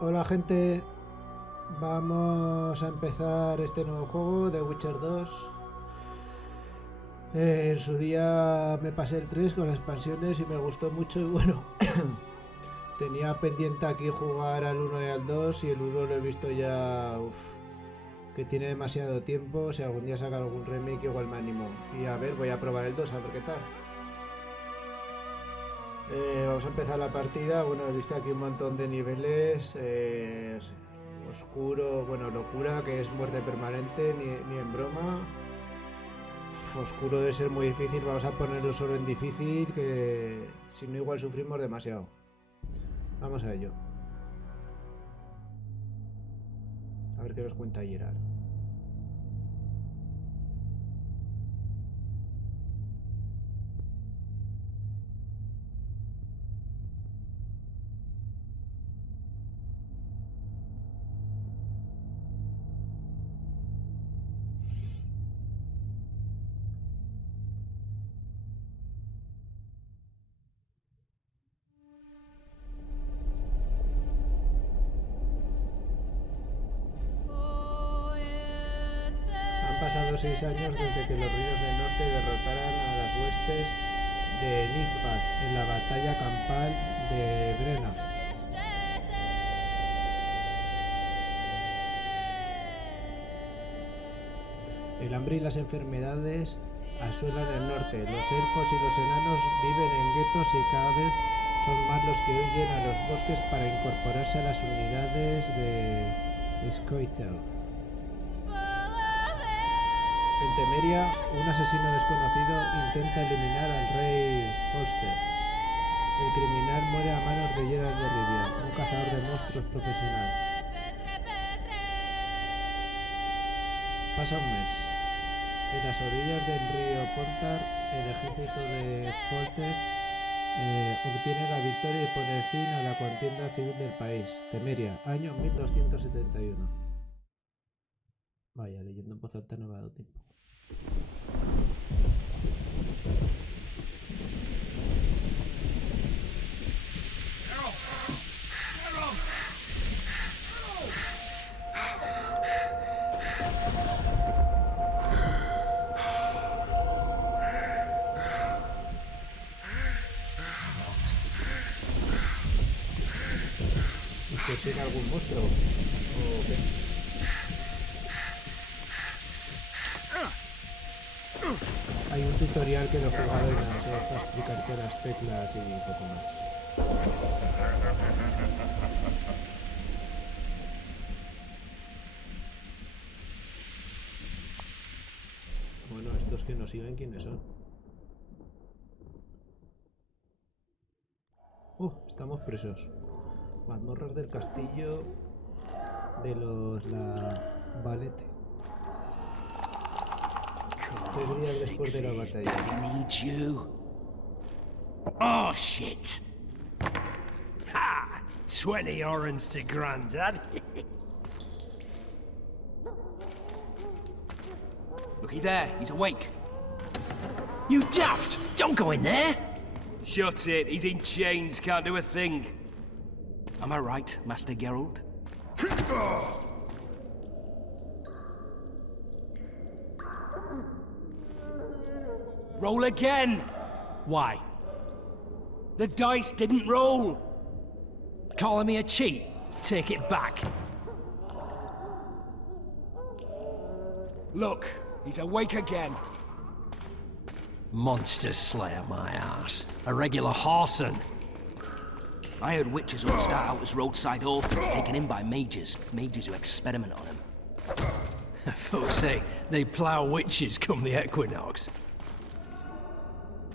Hola gente, vamos a empezar este nuevo juego de Witcher 2. En su día me pasé el 3 con las expansiones y me gustó mucho y bueno, tenía pendiente aquí jugar al 1 y al 2 y el 1 lo he visto ya, que tiene demasiado tiempo. Si algún día saca algún remake igual me animo. Y a ver, voy a probar el 2 a ver qué tal. Vamos a empezar la partida. Bueno, he visto aquí un montón de niveles. Oscuro, bueno, locura, que es muerte permanente, ni en broma. Oscuro debe ser muy difícil. Vamos a ponerlo solo en difícil, que si no igual sufrimos demasiado. Vamos a ello. A ver qué nos cuenta Gerard. Han pasado 6 años desde que los reinos del norte derrotaran a las huestes de Nitro en la batalla campal de Brena. El hambre y las enfermedades asolan el norte. Los elfos y los enanos viven en guetos y cada vez son más los que huyen a los bosques para incorporarse a las unidades de Scoia'tael. En Temeria, un asesino desconocido intenta eliminar al rey Holster. El criminal muere a manos de Geralt de Rivia, un cazador de monstruos profesional. Pasa un mes. En las orillas del río Pontar, el ejército de Fuente obtiene la victoria y pone fin a la contienda civil del país. Temeria, año 1271. Vaya, leyendo en voz alta no me ha dado tiempo. ¿Esto es algún monstruo? ¿O qué? Hay un tutorial que lo he jugado y nada, solo es para explicarte las teclas y poco más. Bueno, estos que nos siguen, ¿quiénes son? Estamos presos. Mazmorras del castillo de los Valete. 3 días después de la batalla. Oh shit! Ha! 20 orange to Grandad. Looky there, he's awake. You daft! Don't go in there! Shut it, he's in chains, can't do a thing. Am I right, Master Geralt? Roll again! Why? The dice didn't roll! Calling me a cheat? Take it back. Look, he's awake again. Monster Slayer, my ass. A regular horson. I heard witches will start out as roadside orphans taken in by mages who experiment on them. Folks say they plough witches come the equinox.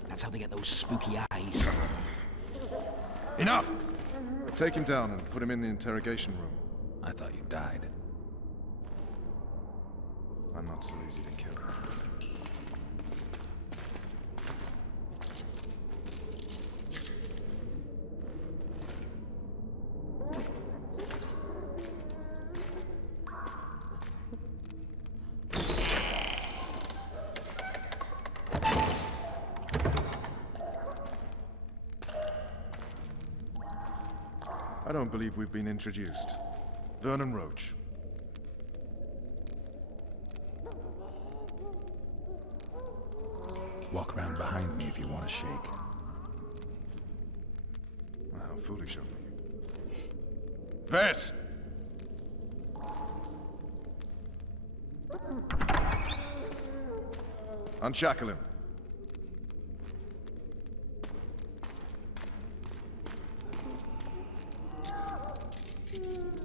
That's how they get those spooky eyes. Enough! Take him down and put him in the interrogation room. I thought you died. I'm not so easy to kill. don't believe we've been introduced. Vernon Roach. Walk around behind me if you want to shake. How foolish of me. Vess! Unshackle him.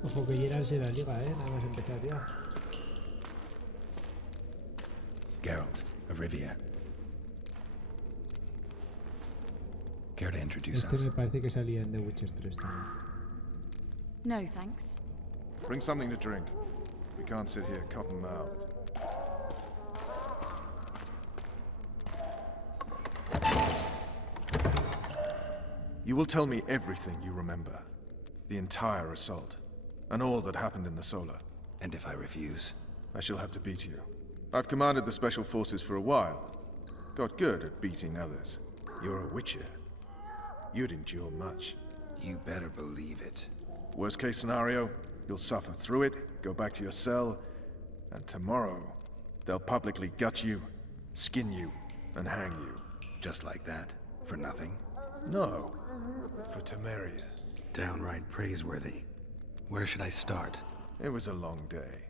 Ojo que llenarse la liga, nada más empezar ya. Geralt of Rivia. Care to introduce Este us? me parece que salía en The Witcher 3 también. No, thanks. Bring something to drink. We can't sit here cotton-mouthed. You will tell me everything you remember. The entire assault. And all that happened in the Solar. And if I refuse? I shall have to beat you. I've commanded the Special Forces for a while. Got good at beating others. You're a Witcher. You'd endure much. You better believe it. Worst case scenario, you'll suffer through it, go back to your cell, and tomorrow, they'll publicly gut you, skin you, and hang you. Just like that? For nothing? No. For Temeria. Downright praiseworthy. Where should I start? It was a long day.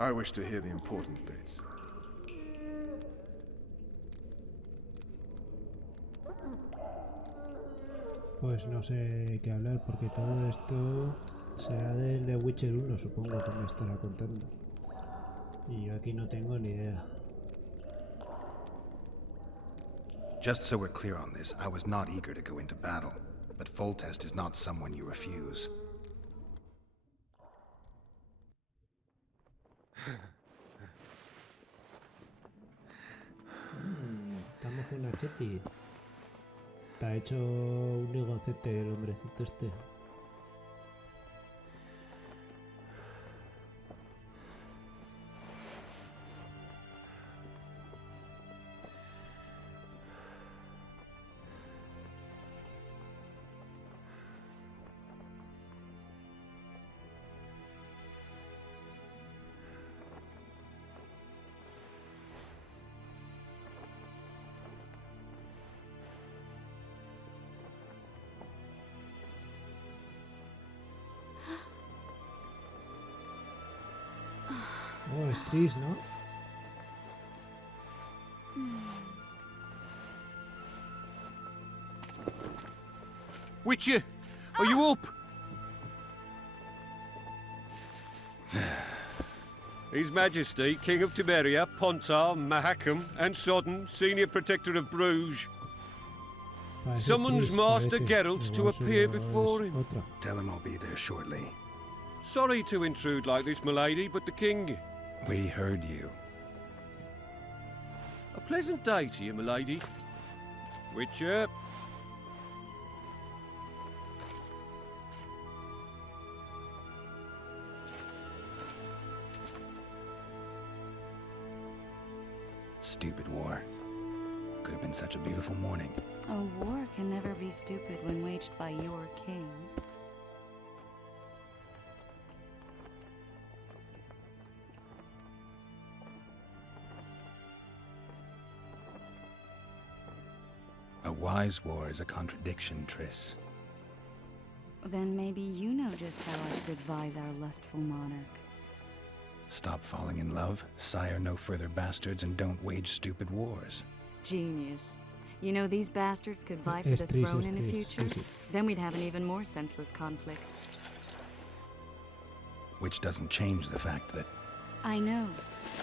I wish to hear the important bits. Pues no sé qué hablar porque todo esto será del The Witcher 1, supongo que me estará contando. Y yo aquí no tengo ni idea. Just so we're clear on this, I was not eager to go into battle, but Foltest is not someone you refuse. Estamos con una chetty. Está hecho un ligocete el hombrecito este. Oh, es Tris, ¿no? Witcher, are you up? His Majesty, King of Temeria, Pontar, Mahakam, and Sodden, Senior Protector of Bruges, Parece summons Tris, Master parece. Geralt to Igual appear solo before es him. otra. Tell him I'll be there shortly. Sorry to intrude like this, milady, but the King... We heard you. A pleasant day to you, milady. Witcher. Stupid war. Could have been such a beautiful morning. A war can never be stupid when waged by your king. A wise war is a contradiction, Triss. Then maybe you know just how I should advise our lustful monarch. Stop falling in love, sire no further bastards, and don't wage stupid wars. Genius. You know, these bastards could vie for Es the Tris, throne es in the Tris, future. sí, sí. Then we'd have an even more senseless conflict. Which doesn't change the fact that I know.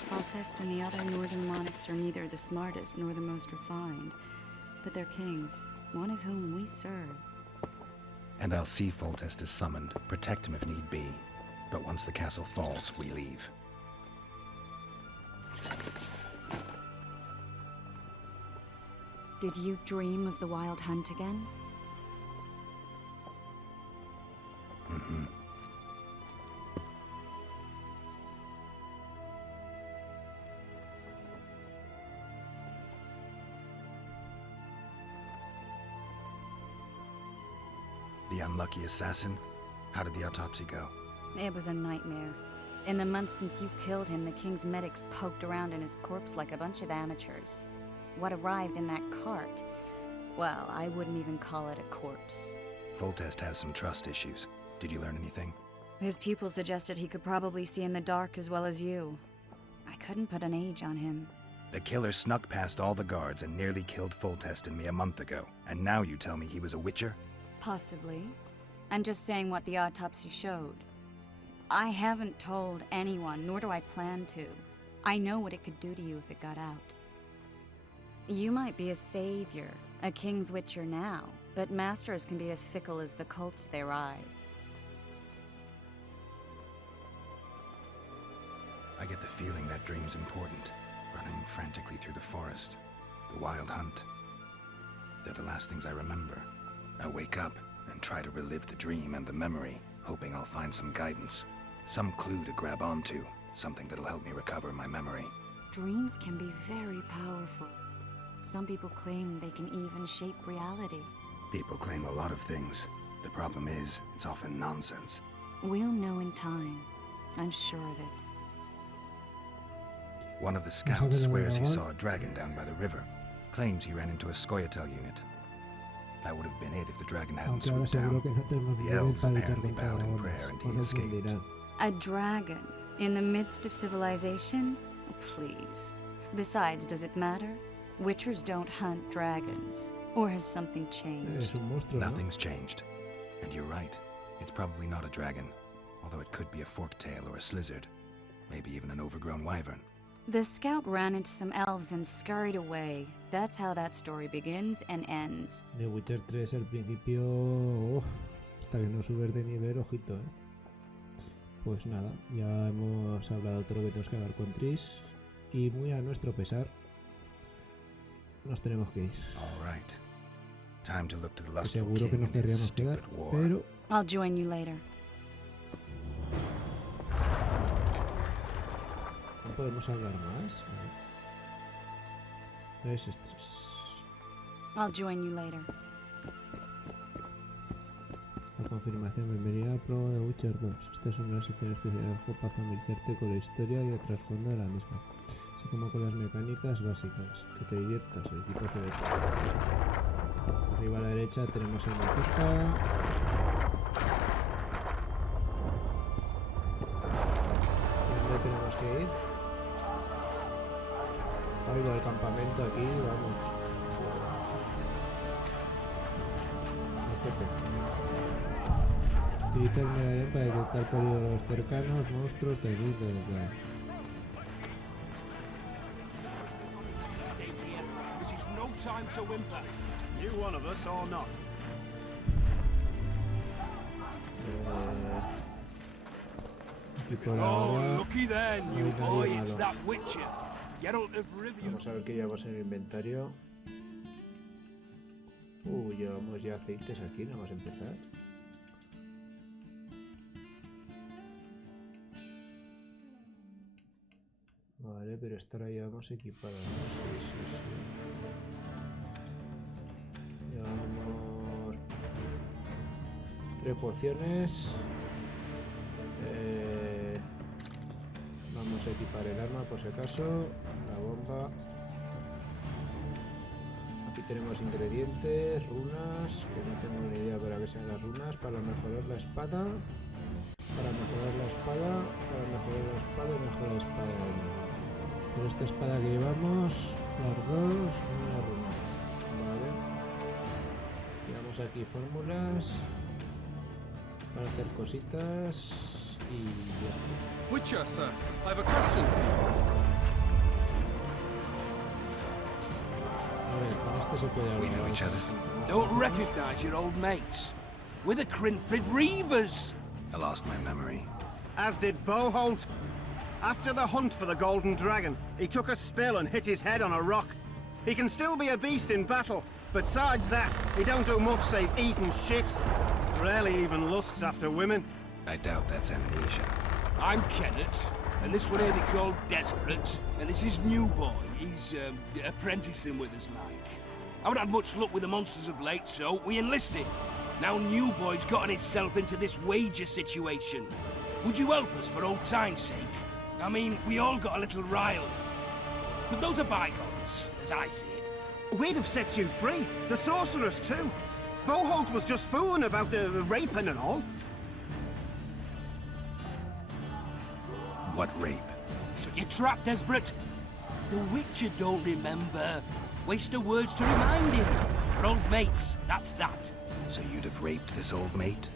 Foltest and the other northern monarchs are neither the smartest nor the most refined, but they're kings, one of whom we serve. And I'll see Foltest is summoned, protect him if need be. But once the castle falls, we leave. Did you dream of the wild hunt again? Mm-hmm. The unlucky assassin? How did the autopsy go? It was a nightmare. In the months since you killed him, the king's medics poked around in his corpse like a bunch of amateurs. What arrived in that cart, well, I wouldn't even call it a corpse. Foltest has some trust issues. Did you learn anything? His pupil suggested he could probably see in the dark as well as you. I couldn't put an age on him. The killer snuck past all the guards and nearly killed Foltest and me a month ago. And now you tell me he was a witcher? Possibly. I'm just saying what the autopsy showed. I haven't told anyone, nor do I plan to. I know what it could do to you if it got out. You might be a savior, a king's witcher now, but masters can be as fickle as the cults they ride. I get the feeling that dream's important. Running frantically through the forest. The wild hunt. They're the last things I remember. I wake up and try to relive the dream and the memory, hoping I'll find some guidance. Some clue to grab onto. Something that'll help me recover my memory. Dreams can be very powerful. Some people claim they can even shape reality. People claim a lot of things. The problem is, it's often nonsense. We'll know in time. I'm sure of it. One of the scouts swears he saw a dragon down by the river. Claims he ran into a Scoia'tael unit. That would have been it if the dragon hadn't swooped down. The elves apparently bowed in prayer and he escaped. A dragon? In the midst of civilization? Oh, please. Besides, does it matter? Witchers don't hunt dragons. Or has something changed? Nothing's changed. And you're right. It's probably not a dragon. Although it could be a forktail or a slizzard. Maybe even an overgrown wyvern. The scout ran into some elves and scurried away. That's how that story begins and ends. The Witcher 3 al principio... hasta que no subes de nivel, ojito, Pues nada, ya hemos hablado todo lo que tenemos que hablar con Trish. Y muy a nuestro pesar, nos tenemos que ir. Seguro que nos querríamos quedar, pero... I'll join you later. No podemos hablar más. Es estrés. I'll join you later. La confirmación, bienvenida a Pro de Witcher 2. Esta es una sección especial del juego para familiarizarte con la historia y el trasfondo de la misma, así como con las mecánicas básicas. Que te diviertas, el equipazo de arriba a la derecha tenemos el mapita. ¿Dónde tenemos que ir? Ahí va el campamento aquí, vamos. A tope. Utiliza el medallón para detectar peligros cercanos, monstruos, terribles, etc. Aquí por ahora looky there, new boy, it's that Witcher. Geralt of Rivia. Vamos a ver qué llevamos en el inventario. Llevamos ya aceites aquí, no vamos a empezar. Vale, pero esta la llevamos equipada, ¿no? Sí. Llevamos 3 pociones. Vamos a equipar el arma por si acaso. La bomba. Aquí tenemos ingredientes, runas, que no tengo ni idea para qué sean las runas. Para mejorar la espada. Para mejorar la espada. Para mejorar la espada y mejorar la espada. Por esta espada que llevamos, las dos, una runa. Vale. Llevamos aquí fórmulas para hacer cositas y ya está. Witcher, sir, I have a question for you. A ver, con este se puede hablar. Don't recognize your old mates. We're the Crinfrid Reavers. I lost my memory. As did Boholt. After the hunt for the Golden Dragon, he took a spill and hit his head on a rock. He can still be a beast in battle, but besides that, he don't do much save eat and shit. Rarely even lusts after women. I doubt that's amnesia. I'm Kenneth, and this one here they call Desperate, and this is New Boy. He's apprenticing with us, like. I haven't had much luck with the monsters of late, so we enlisted. Now New Boy's gotten himself into this wager situation. Would you help us for old time's sake? I mean, we all got a little riled. But those are bygones, as I see it. We'd have set you free. The sorceress, too. Boholt was just fooling about the raping and all. What rape? Shut your trap, Desperate. The Witcher don't remember. Waste of words to remind him. We're old mates, that's that. So you'd have raped this old mate?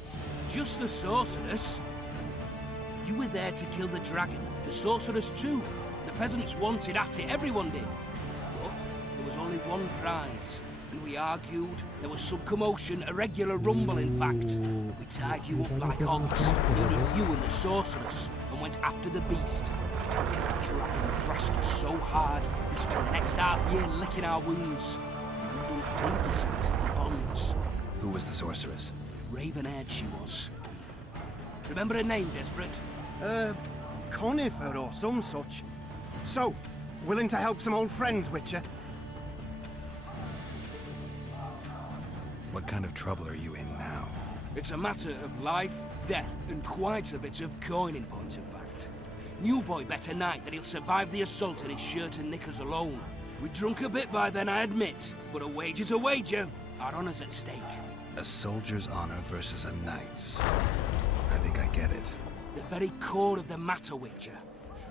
Just the sorceress. You were there to kill the dragon. The sorceress too. The peasants wanted at it, everyone did. But there was only one prize. And we argued, there was some commotion, a regular rumble in fact. We tied you up like ox, meaning you and the sorceress, and went after the beast. The dragon thrashed us so hard, we spent the next half-year licking our wounds. We unhung ourselves in the bonds. Who was the sorceress? Raven-haired she was. Remember her name, Desperate? Conifer or some such. So, willing to help some old friends, Witcher? What kind of trouble are you in now? It's a matter of life, death, and quite a bit of coin in point of fact. New Boy bet tonight that he'll survive the assault in his shirt and knickers alone. We drunk a bit by then, I admit, but a wager's a wager. Our honor's at stake. A soldier's honor versus a knight's. I think I get it. The very core of the matter, Witcher.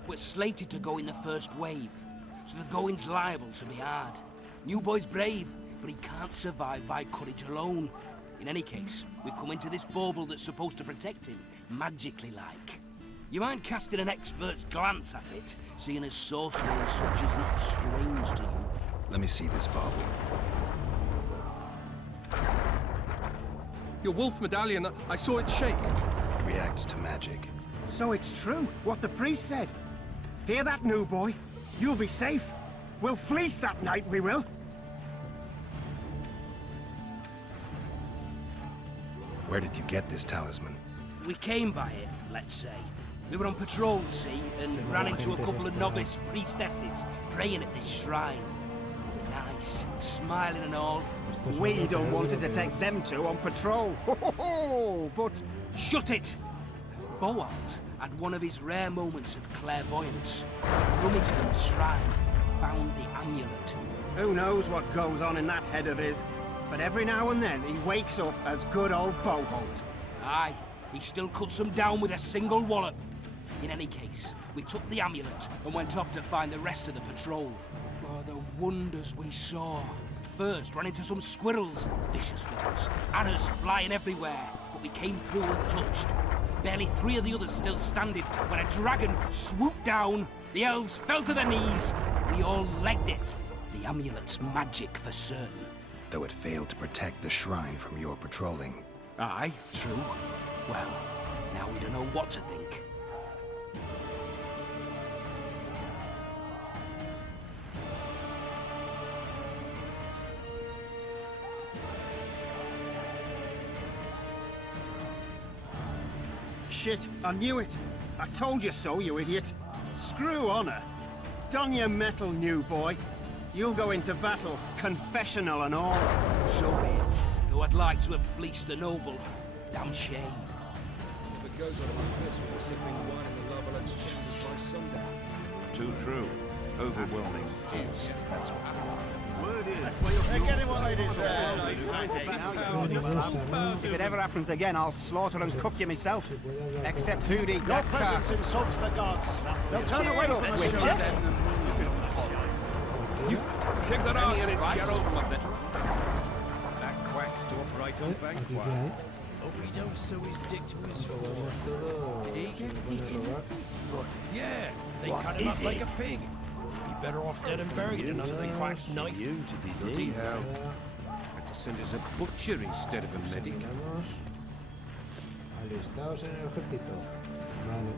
We're slated to go in the first wave, so the going's liable to be hard. New Boy's brave, but he can't survive by courage alone. In any case, we've come into this bauble that's supposed to protect him, magically like. You mind casting an expert's glance at it, seeing as sorcery and such is not strange to you? Let me see this bauble. Your wolf medallion, I saw it shake. It reacts to magic. So it's true, what the priest said. Hear that, New Boy? You'll be safe. We'll fleece that night, we will. Where did you get this talisman? We came by it, let's say. We were on patrol, see, and ran into a couple of novice priestesses praying at this shrine. They were nice, smiling and all. We don't wanted to take them two on patrol. But Shut it! Boalt had one of his rare moments of clairvoyance. Rummaged in the shrine, found the amulet. who knows what goes on in that head of his? But every now and then he wakes up as good old Boholt. Aye, he still cuts them down with a single wallop. In any case, we took the amulet and went off to find the rest of the patrol. Oh, the wonders we saw. First, ran into some squirrels, vicious ones, arrows flying everywhere, but we came through untouched. Barely 3 of the others still standing when a dragon swooped down. The elves fell to their knees. We all legged it. The amulet's magic for certain. Though it failed to protect the shrine from your patrolling. Aye, true. Well, now we don't know what to think. Shit, I knew it. I told you so, you idiot. Screw honor. Don your metal, new boy. You'll go into battle, confessional and all. So be it. Though I'd like to have fleeced the noble. Damn shame. If it goes on like this, we'll be sipping wine in the Lovell Exchange by sundown. Too true. Overwhelming force. That's what happens. Word is, Get what ladies if it ever happens again, I'll slaughter and cook you myself. Except Hootie, Your that presence car. insults the gods. They'll turn away from us. Witcher. You kick that ass, says Geralt. That quacks to operate on bank Aquí qué hay. Hope he don't sew his dick to his Podemos todo. Did he get se puede beaten? robar. Yeah, they cut him up like a pig. Be better off dead and buried than under the cracked knife. You to disease. Hell. Had to send us a butcher instead of a medic. Examinamos. Alistados en el ejército. Vale.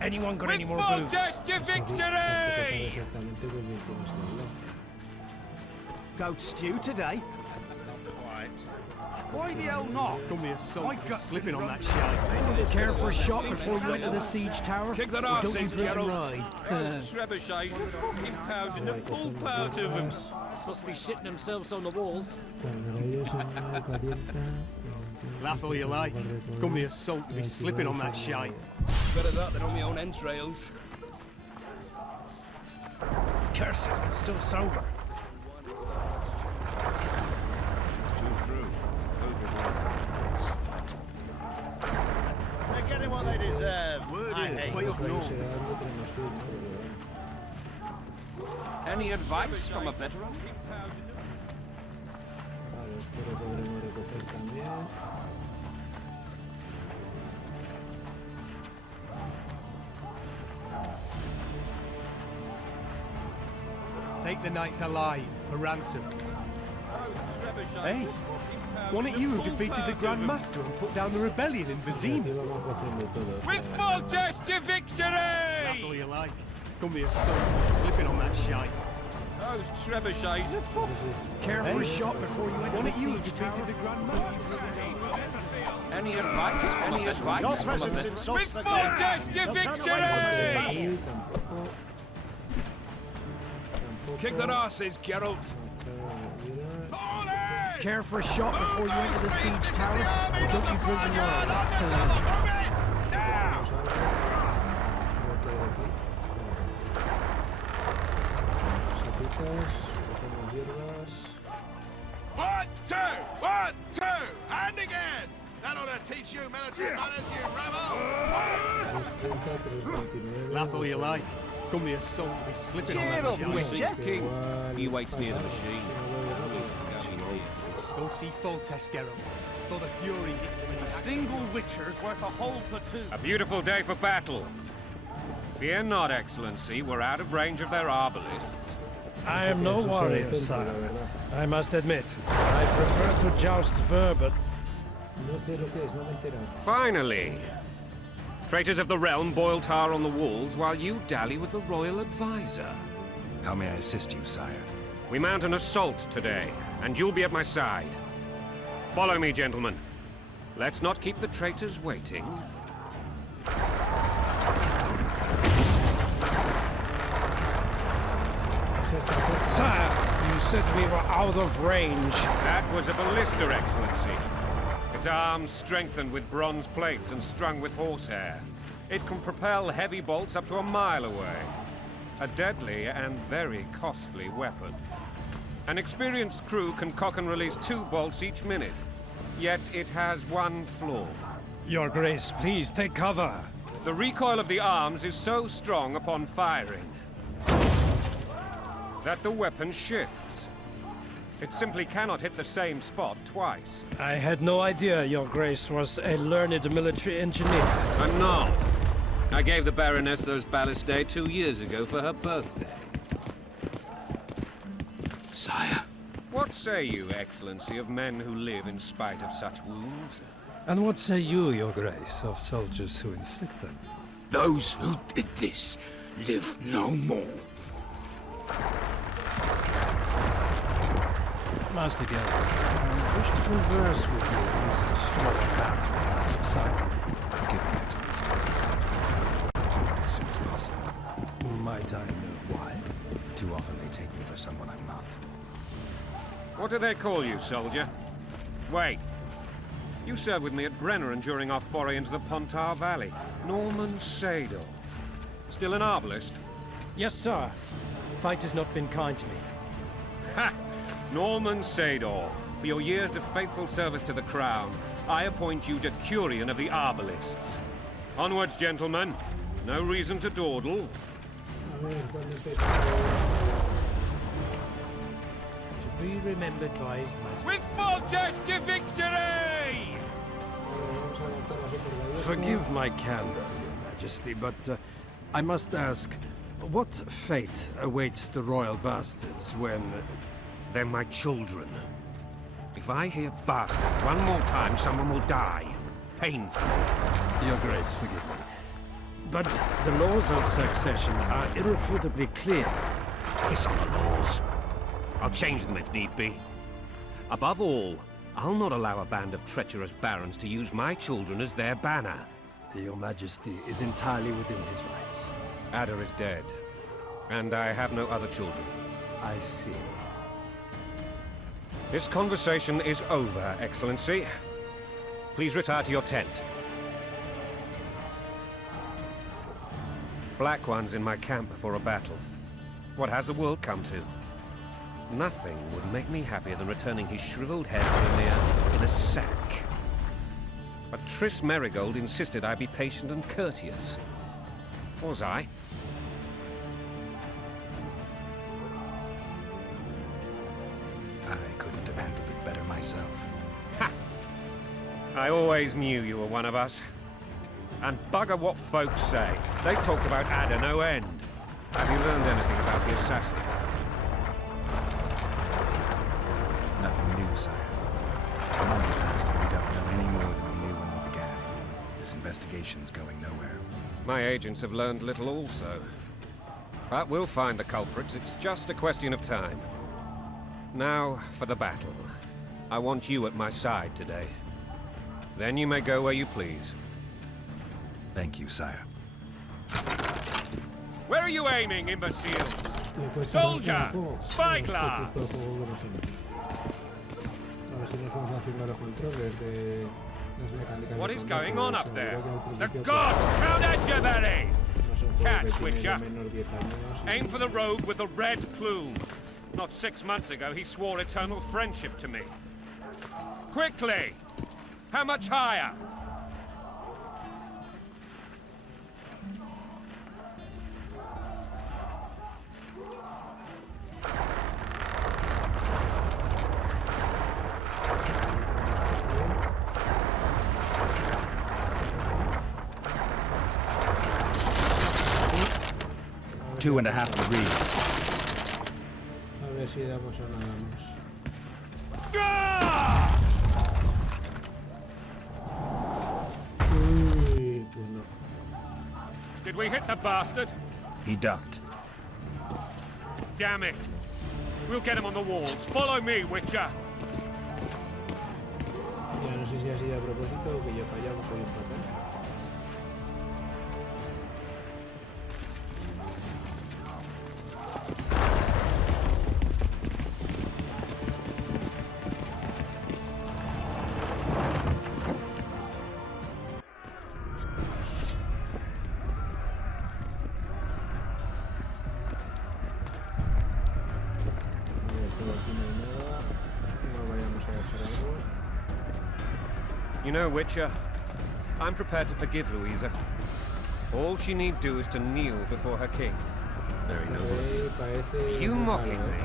Anyone got any more Full boots? test to Tampoco sabe victory! exactamente con quién tienes que hablar. Goat stew today. Why the hell not? Don't be a soul Slipping on that shelf. Care for a shot before we went to the siege tower? Kick that Or ass, don't says you drink and Geralt. ride? Those trebuchets are fucking pounding the full part of them. Must be shitting themselves on the walls. Cuando la ellos se calienta, Laugh all you like. Come the assault to be slipping on that shite. Better that than on my own entrails. Curses, I'm still sober. Too true. They're getting what they deserve. Word is, way up north. Any advice from a veteran? Vale, esto lo podremos recoger también. Take the knights alive, a ransom. Hey, wasn't it you who defeated the Grand Master and put down the rebellion in Aquí Vizima? vamos cogiendo todos. With full test to victory! Laugh all you like. Come the assault to be slipping on that shite. Those trebuchets are full. Care for a shot before you enter the Wasn't it you who siege defeated tower? the Grand Master? Any advice? Any advice? Your from a presence veteran? insults With the full gods. test to They'll turn away from us in victory! battle. Aquí tampoco. Kick their asses, Geralt. Care for a shot before you enter the siege tower? Or don't you drink the wine? Cogemos hierbas. 1, 2, 1, 2, and again! That ought to teach you military manners, you rebel! 330, 329. Laugh all you like. Come the assault to be slipping on Cheer that up, shite. Witcher. King, he waits near the machine. Don't see full test, Geralt. Though the fury hits him in A the single Witcher's worth a whole platoon. A beautiful day for battle. Fear not, Excellency. We're out of range of their arbalists. I am no warrior, sire. I must admit, I prefer to joust fur, but No sé lo que es, no me he enterado. Finally! Traitors of the realm boil tar on the walls while you dally with the royal advisor. How may I assist you, sire? We mount an assault today, and you'll be at my side. Follow me, gentlemen. Let's not keep the traitors waiting. sire, you said we were out of range. That was a ballista, Excellency. Its arms strengthened with bronze plates and strung with horsehair. It can propel heavy bolts up to a mile away. A deadly and very costly weapon. An experienced crew can cock and release 2 bolts each minute. Yet it has one flaw. Your Grace, please take cover. The recoil of the arms is so strong upon firing that the weapon shifts. It simply cannot hit the same spot twice. I had no idea Your Grace was a learned military engineer. I'm not. I gave the Baroness those ballistae 2 years ago for her birthday. Sire. What say you, Excellency, of men who live in spite of such wounds? And what say you, Your Grace, of soldiers who inflict them? Those who did this live no more. Master Geralt, I wish to converse with you once the storm of battle has subsided. Forgive me, Excellency. As soon as possible. Might I know why? Too often they take me for someone I'm not. What do they call you, soldier? Wait. You served with me at Brenneran during our foray into the Pontar Valley. Norman Sadel. Still an arbalist? Yes, sir. Fate has not been kind to me. Ha! Norman Sador, for your years of faithful service to the Crown, I appoint you Decurion of the Arbalists. Onwards, gentlemen. No reason to dawdle. A ver, ¿cuándo empezamos? To be remembered by his majesty. With full test to victory! Vamos a lanzar la superballesta. Forgive my candor, Your Majesty, but I must ask, what fate awaits the royal bastards when... They're my children. If I hear bastard one more time, someone will die. Painfully. Your Grace, forgive me. But the laws of succession are irrefutably clear. Piss on the laws. I'll change them if need be. Above all, I'll not allow a band of treacherous barons to use my children as their banner. Your Majesty is entirely within his rights. Ada is dead, and I have no other children. I see. This conversation is over, Excellency. Please retire to your tent. Black ones in my camp before a battle. What has the world come to? Nothing would make me happier than returning his shriveled head to Inicio in a sack. But Triss Merigold insisted I be patient and courteous. Was I? I couldn't have handled it better myself. Ha! I always knew you were one of us. And bugger what folks say. They talked about Ada no end. Have you learned anything about the assassin? Nothing new, sire. The months passed and we don't know any more than we knew when we began. This investigation's going nowhere. My agents have learned little also. But we'll find the culprits. It's just a question of time. Now, for the battle. I want you at my side today. Then you may go where you please. Thank you, sire. Where are you aiming, imbeciles? Soldier! Spyglass! What is going on up there? The gods! Count Edgeberry! Catch, Witcher! Aim for the rogue with the red plume. Not 6 months ago, he swore eternal friendship to me. Quickly! How much higher? Two and a half degrees. A ver si damos o no damos. Uy, pues no. Did we hit the bastard? He ducked. Damn it. We'll get him on the walls. Follow me, Witcher. Ya no sé si ha sido a propósito o que ya fallamos o empatan. You know, Witcher, I'm prepared to forgive Louisa. All she need do is to kneel before her king. Very noble. You mocking me?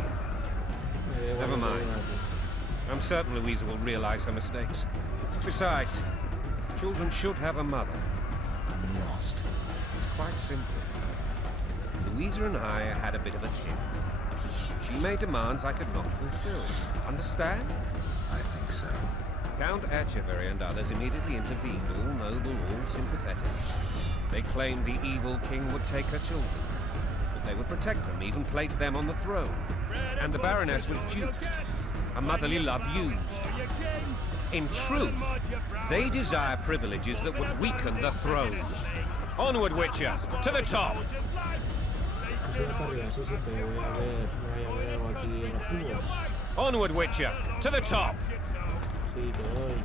Never mind. I'm certain Louisa will realize her mistakes. Besides, children should have a mother. I'm lost. It's quite simple. Louisa and I had a bit of a tiff. She made demands I could not fulfill. Understand? I think so. Count Etcheverry and others immediately intervened, all noble, all sympathetic. They claimed the evil king would take her children, but they would protect them, even place them on the throne. And the Baroness was duped, a motherly love used. In truth, they desire privileges that would weaken the throne. Onward, Witcher, to the top! Onward, Witcher, to the top! Sí, te doy.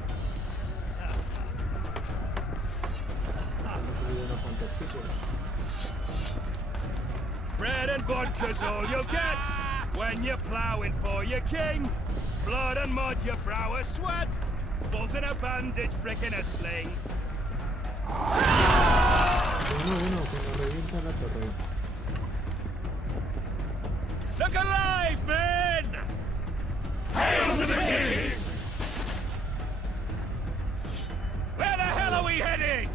Hemos subido unos cuantos pisos. Bread and vodka's all you get when you're ploughing for your king. Blood and mud, your brow a sweat. Bolt in a bandage, brick in a sling. Bueno, que nos revienta la torre. Look alive, men! Hail to the king! Where the hell are we headed?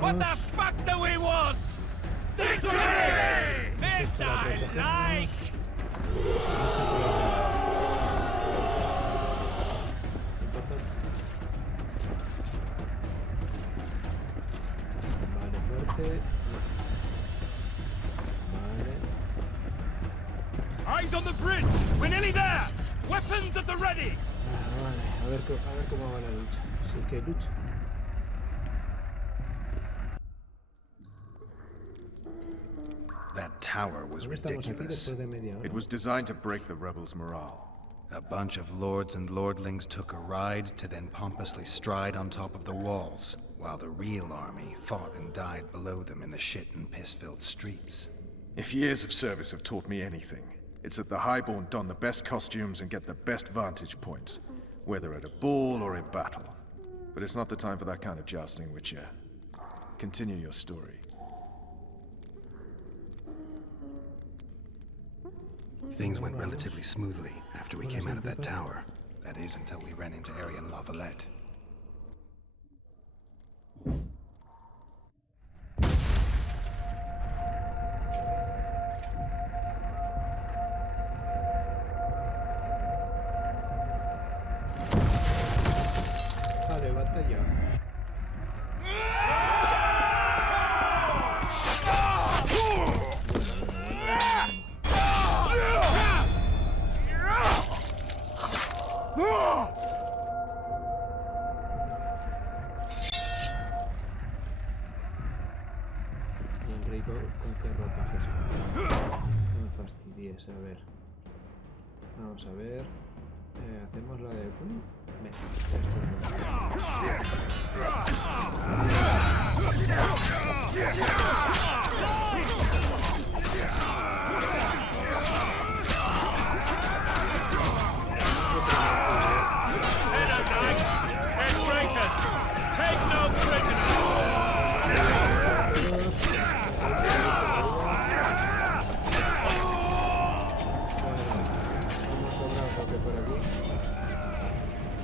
What the fuck do we want? Victory! This I like! Vale, fuerte. Vale. Eyes on the bridge! We're nearly there! Weapons at the ready! Vale, a ver cómo va la lucha. Sí que hay lucha. That tower was ridiculous. It was designed to break the rebels' morale. A bunch of lords and lordlings took a ride to then pompously stride on top of the walls, while the real army fought and died below them in the shit and piss-filled streets. If years of service have taught me anything, it's that the highborn don the best costumes and get the best vantage points, whether at a ball or in battle. But it's not the time for that kind of jousting, Witcher. Continue your story. Things went relatively smoothly after we came out of that tower. That is, until we ran into Aryan Lavalette. Vale, batalla. Bien rico, con qué ropaje se pone. No me fastidies, a ver. Vamos a ver. Hacemos la de... Esto Take no prisoners!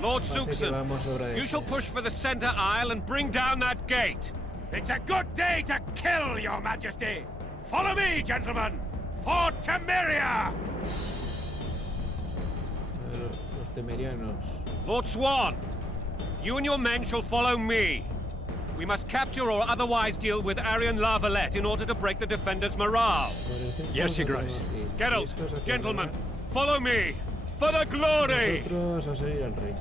Lord Suxon, you shall push for the center aisle and bring down that gate. It's a good day to kill, Your Majesty. Follow me, gentlemen. For Temeria! Los temerianos. Lord Swan, you and your men shall follow me. We must capture or otherwise deal with Aryan Lavalette in order to break the defenders' morale. Yes, Your Grace. Geralt, gentlemen, follow me. For the glory! Nosotros a seguir al rey.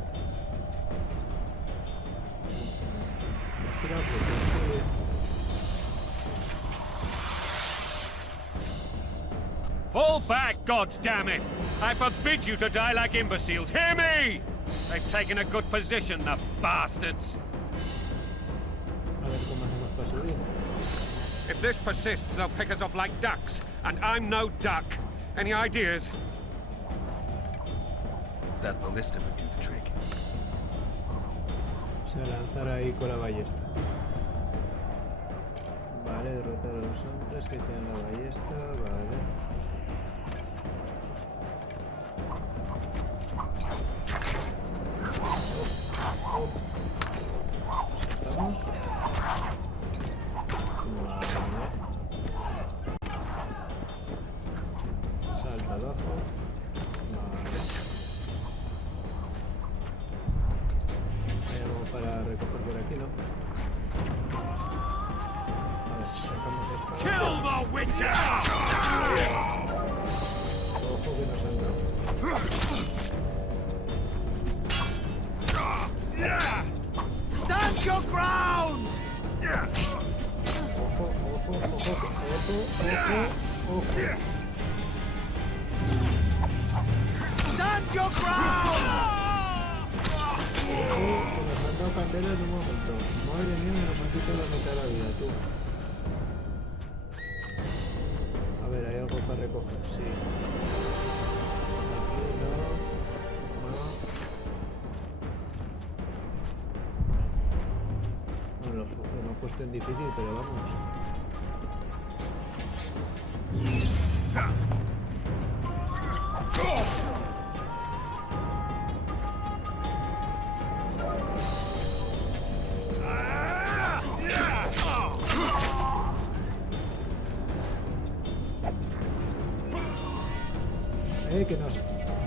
Hostia, flechas que... Fall back, goddammit! I forbid you to die like imbeciles. Hear me! They've taken a good position, the bastards. A ver cómo hacemos para subir. If this persists, they'll pick us off like ducks, and I'm no duck. Any ideas? That ballista would do the trick. Se lanzará ahí con la ballesta. Vale, derrotar a los hombres que tienen la ballesta. Vale. Saltamos. Vale. Salta abajo. Para recoger por aquí, ¿no? A ver, sacamos esto. Kill the Witcher! Ojo que nos han dado. Stand your ground! Ojo, ojo, ojo, ojo, ojo. Stand your ground! Que nos han dado candela en un momento. Madre mía, nos han quitado la mitad de la vida, tú. A ver, hay algo para recoger, sí. Aquí no. No. Bueno, lo hemos puesto en difícil, pero vamos. Que nos...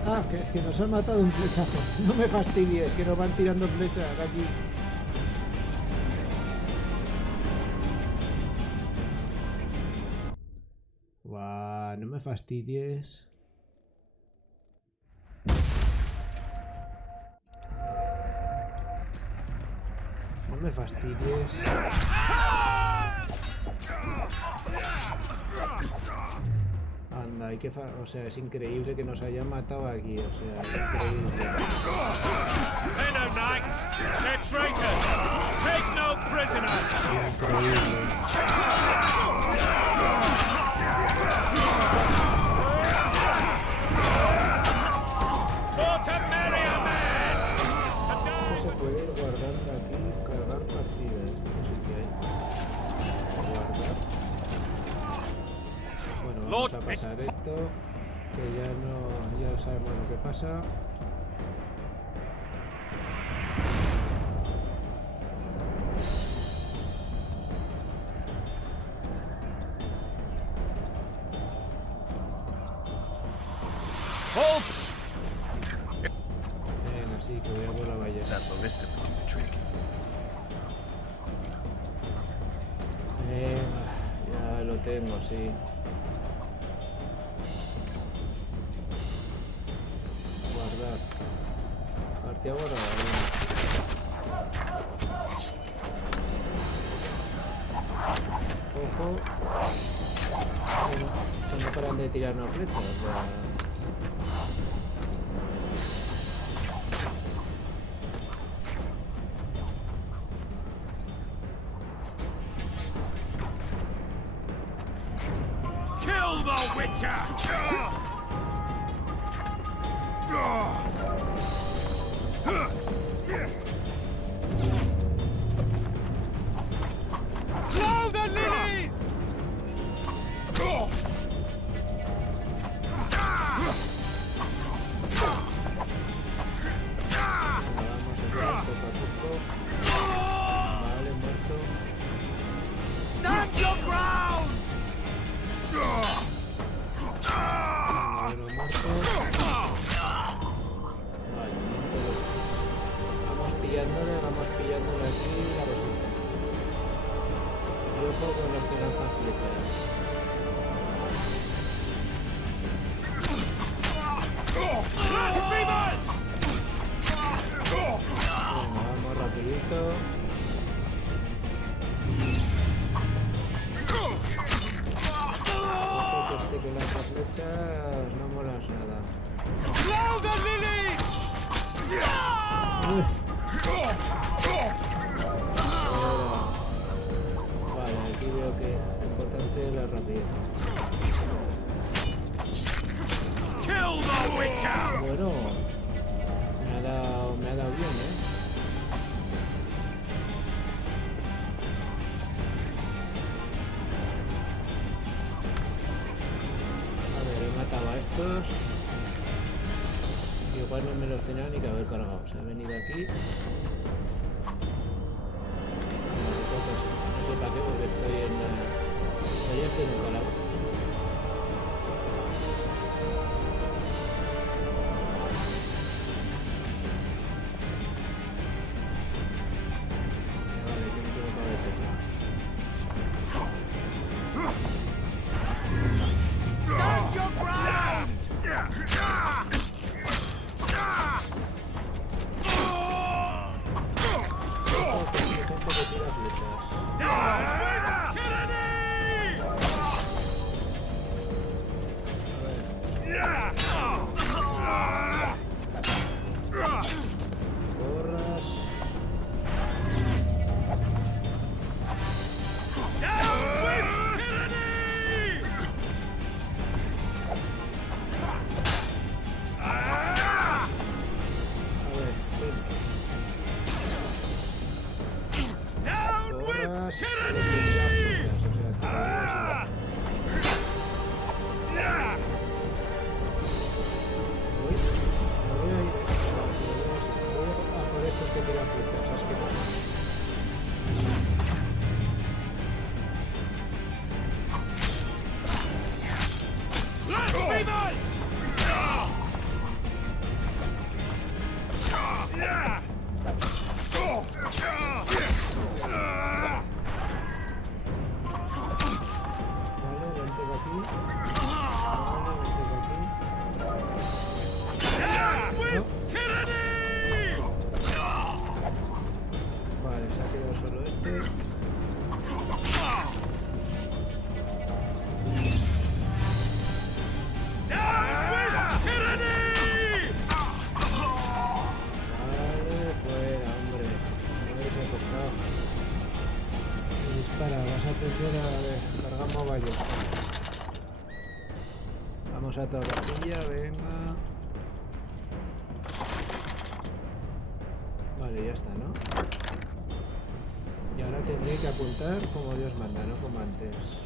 Ah, que nos han matado un flechazo. No me fastidies, que nos van tirando flechas aquí. Guau, no me fastidies. No me fastidies. Anda. Anda, hay que o sea, es increíble que nos hayan matado aquí, o sea, es increíble. They're no knights, they're traitors. Take no prisoners. Increíble. Esto se puede ir guardando aquí, cargar partidas. Esto sí que hay. Guardar. Bueno, vamos a pasar esto, que ya sabemos lo que pasa. Venga, sí, que voy a por la ballesta. Venga, ya lo tengo, sí. Guardar. Partida guardada. Ojo. Que no paran de tirarnos flechas. Kill the Witcher! Blow the lilies! Vale, muerto. Stand your ground! Vale, muerto. Vale, muerto esto. Vamos pillándole aquí la rosita. Y ojo con los que lanzan flechas. Venga, vamos rapidito. Ojo que este que lanza flechas no molas nada. Vale, aquí veo que lo importante es la rapidez. Bueno, me ha dado bien, A ver, he matado a estos. Igual no me los tenía ni que haber cargado. Se ha venido aquí. No sé para qué, porque estoy en ya estoy en un calabozo. dispara, vas a aprender a ver, cargamos ballesta. Vamos a toda pastilla, venga. Vale, ya está, ¿no? Y ahora tendré que apuntar como Dios manda, no como antes.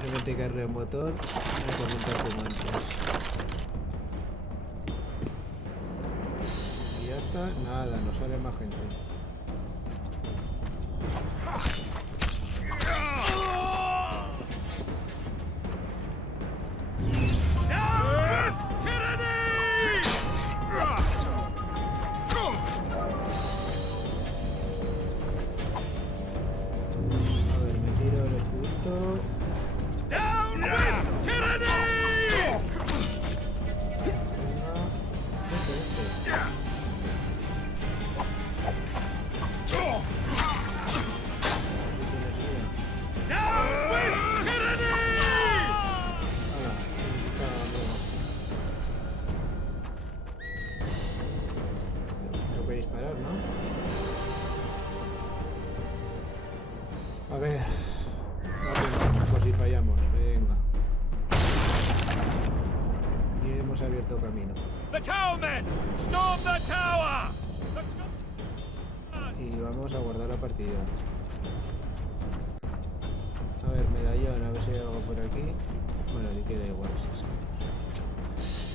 Simplemente cargar el motor y comentar como antes. Y ya está, nada, no sale más gente. A ver, pues si fallamos, venga. Y hemos abierto camino. Y vamos a guardar la partida. A ver, medallón, a ver si hay algo por aquí. Bueno, ni queda igual, sí.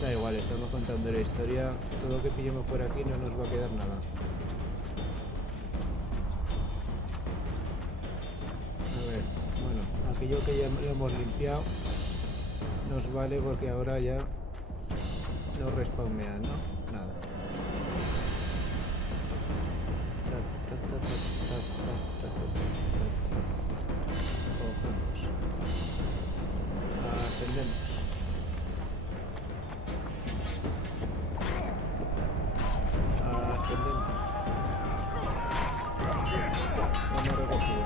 Da igual, estamos contando la historia. Todo lo que pillemos por aquí no nos va a quedar nada. Aquello que ya lo hemos limpiado nos vale porque ahora ya no respawnean, ¿no? Nada. Cogemos. Ascendemos. Ascendemos. Hemos recogido.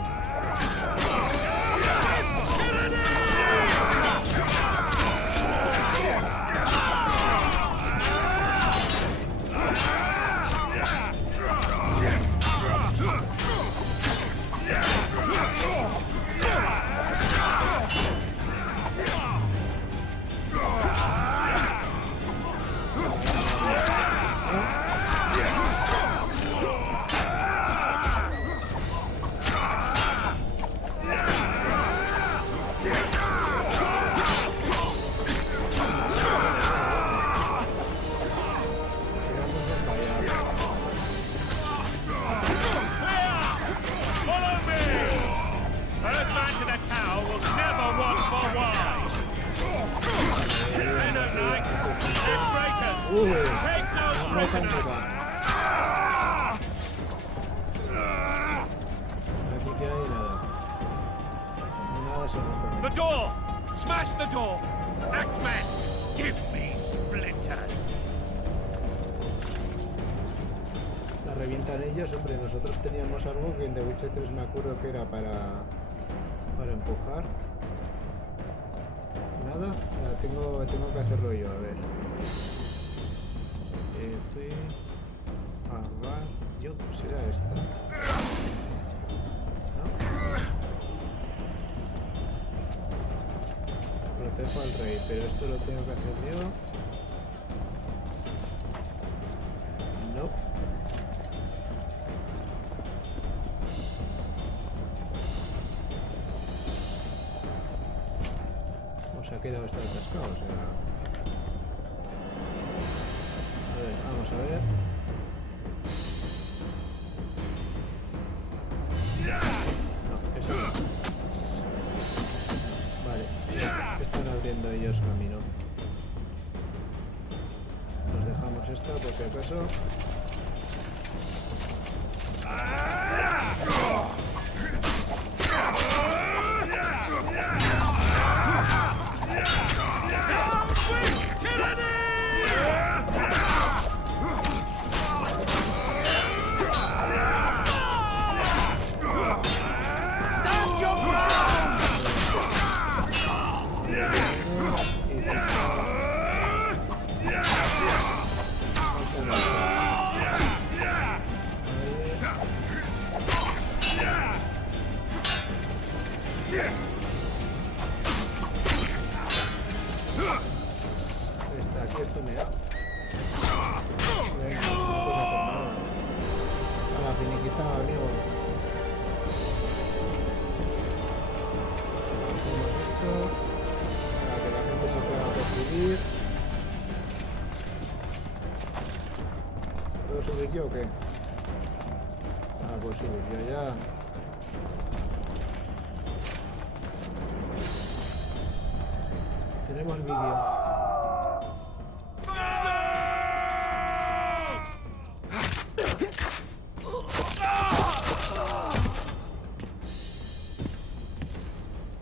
The door! Smash the door! Axeman, give me splinters. La revientan ellos, hombre, nosotros teníamos algo que en The Witcher 3 me acuerdo que era para empujar. Nada, tengo que hacerlo yo, a ver. Yo, será esta. Protejo al rey, pero esto lo tengo que hacer yo. ha quedado esto atascado, o sea... A ver, vamos a ver. No, eso no. Vale, están abriendo ellos camino. Nos dejamos esta por si acaso. Aquí esto me da. Venga, no puedo hacer nada. A la finiquitada, amigo. Hacemos esto para que la gente se pueda perseguir. ¿Puedo subir yo o qué? Ah, pues subir yo ya. Tenemos vídeo.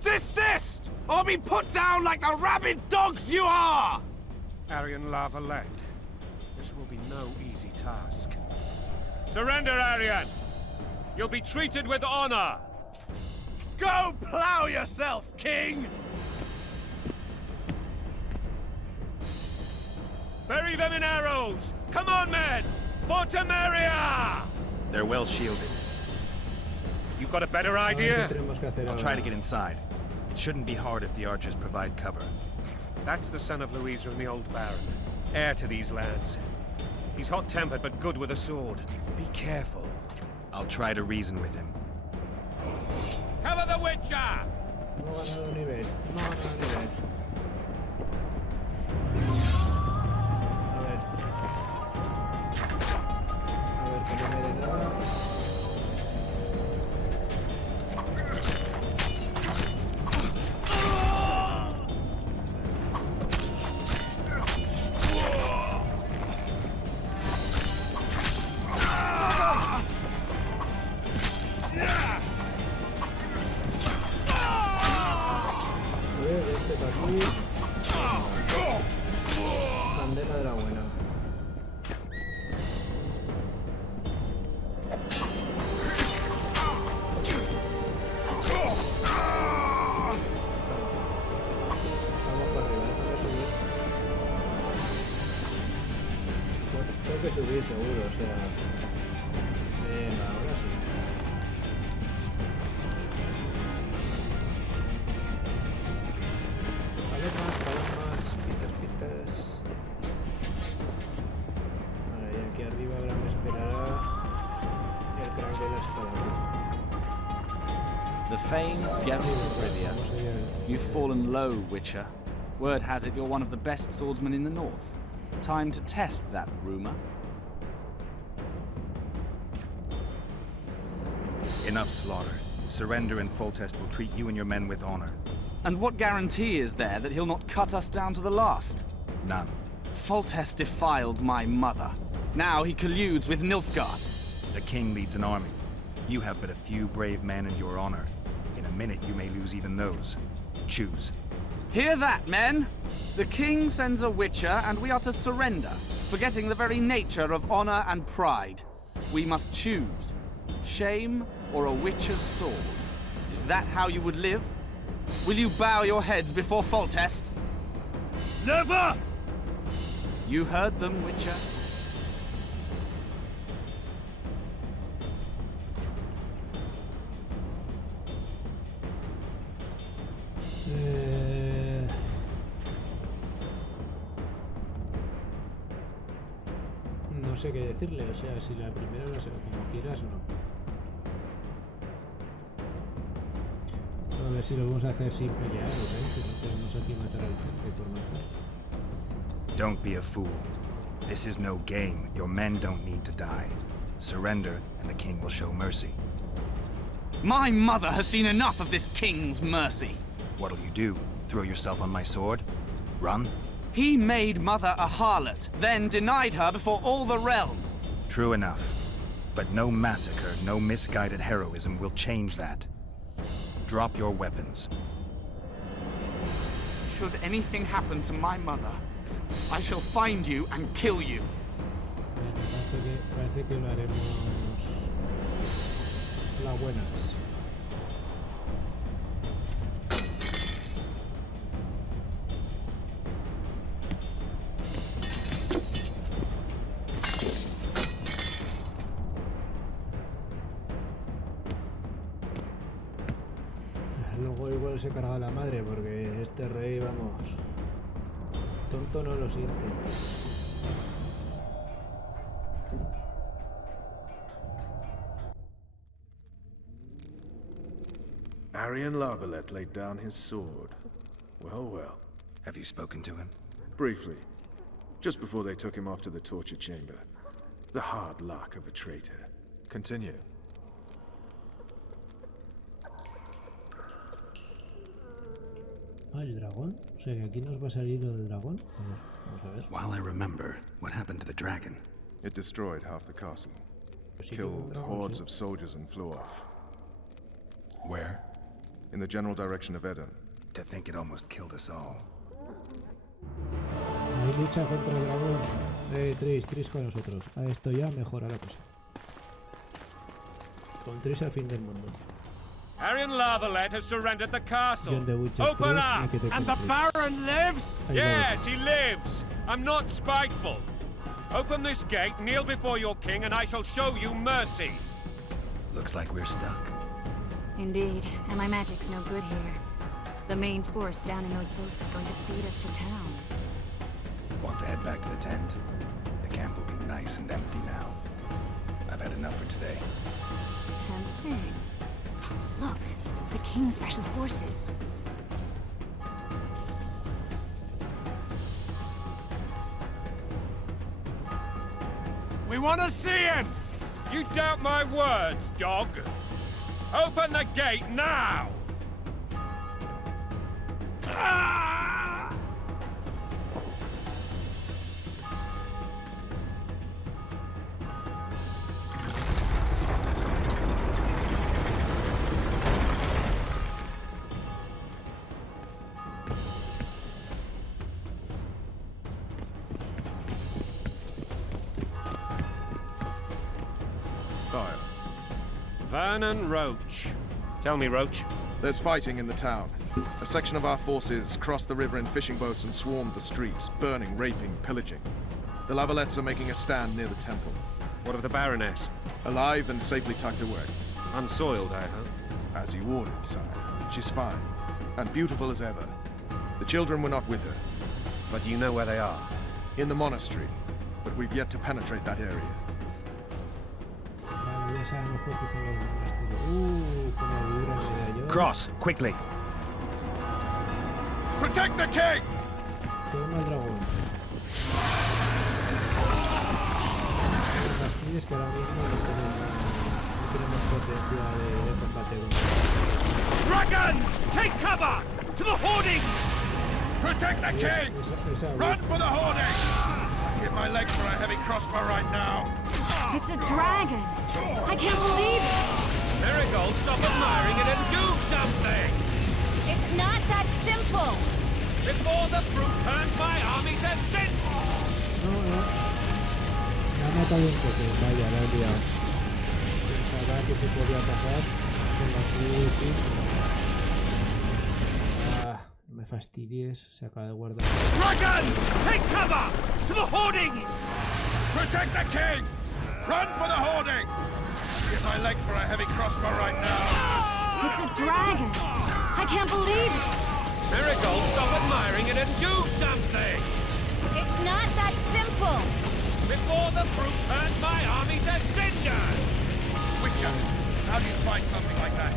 Desist, or be put down like the rabid dogs you are! Aryan Lava-led. This will be no easy task. Surrender, Aryan! You'll be treated with honor! Go plow yourself, King! Bury them in arrows! Come on, men! For Memoria! They're well shielded. You got a better idea? I'll try to get inside. It shouldn't be hard if the archers provide cover. That's the son of Louisa and the old Baron, heir to these lands. He's hot-tempered but good with a sword. Be careful. I'll try to reason with him. Cover the Witcher! No ha ganado nivel. No ha ganado nivel. A ver que no me dé nada. Bandera de la buena. Vamos para arriba, déjame subir. Tengo que subir seguro, o sea... Venga, ahora sí. Paletas, pitas. Ahora, y aquí arriba ahora me esperará el crack de la espada. The famed Geralt Rivia. You've fallen low, Witcher. Word has it you're one of the best swordsmen in the north. Time to test that rumor. Enough slaughter. Surrender and Foltest will treat you and your men with honor. And what guarantee is there that he'll not cut us down to the last? None. Foltest defiled my mother. Now he colludes with Nilfgaard. The king leads an army. You have but a few brave men and your honor. In a minute you may lose even those. Choose. Hear that, men? The king sends a witcher and we are to surrender, forgetting the very nature of honor and pride. We must choose. Shame or a witcher's sword. Is that how you would live? Will you bow your heads before Foltest? Never! You heard them, Witcher. No sé qué decirle, o sea, si la primera no sé, como quieras o no. A ver si lo vamos a hacer sin pelear, ¿ok? Que no tenemos aquí matar al gente por matar. Don't be a fool. This is no game. Your men don't need to die. Surrender, and the king will show mercy. My mother has seen enough of this king's mercy. What'll you do? Throw yourself on my sword? Run? He made mother a harlot, then denied her before all the realm. True enough. But no massacre, no misguided heroism will change that. Drop your weapons. Should anything happen to my mother, I shall find you and kill you. Parece que lo haremos las buenas. Luego igual se carga la madre porque este rey, vamos, tonto no lo siente. Arian Lavalette laid down his sword. Well, well. Have you spoken to him? Briefly. Just before they took him off to the torture chamber. The hard luck of a traitor. Continue. Ah, el dragón. O sea que aquí nos va a salir lo del dragón. A ver, vamos a ver. While I remember, what happened to the dragon? It destroyed half the castle. Killed hordes of soldiers and flew off. Where? In the general direction of Edom. To think it almost killed us all. Hay lucha contra el dragón. Tris con nosotros. A esto ya mejora la cosa. Con Tris al fin del mundo. Arian Lavalette has surrendered the castle. Open up! And the Baron lives? Yes, he lives. I'm not spiteful. Open this gate, kneel before your king, and I shall show you mercy. Looks like we're stuck. Indeed, and my magic's no good here. The main force down in those boats is going to feed us to town. Want to head back to the tent? The camp will be nice and empty now. I've had enough for today. Tempting. Look, the King's Special Forces. We want to see him! You doubt my words, dog? Open the gate now! Ah! Sire. Vernon Roach. Tell me, Roach. There's fighting in the town. A section of our forces crossed the river in fishing boats and swarmed the streets, burning, raping, pillaging. The Lavalettes are making a stand near the temple. What of the Baroness? Alive and safely tucked away. Unsoiled, I hope. As you ordered, sire. She's fine. And beautiful as ever. The children were not with her. But you know where they are? In the monastery. But we've yet to penetrate that area. Cross, quickly! Protect the king! Toma el dragón. El fastidio es que ahora mismo no tenemos potencia de combate con Dragon! Take cover! To the hoardings! Protect the king! Run for the hoarding! Hit my leg for a heavy crossbow right now. It's a dragon! I can't believe it! Marigold, stop admiring it and do something! It's not that simple! Before the brute turns my army to sin! No. Me ha matado un poco, vaya, la he liado. Pensaba que se podía pasar con la suerte. Me fastidies, se acaba de guardar. Dragon! Take cover! To the hoardings! Protect the king! Run for the hoarding! Get my leg for a heavy crossbow right now. It's a dragon! I can't believe it! Marigold, stop admiring it and do something! It's not that simple! Before the brute turns my army to cinder! Witcher, how do you fight something like that?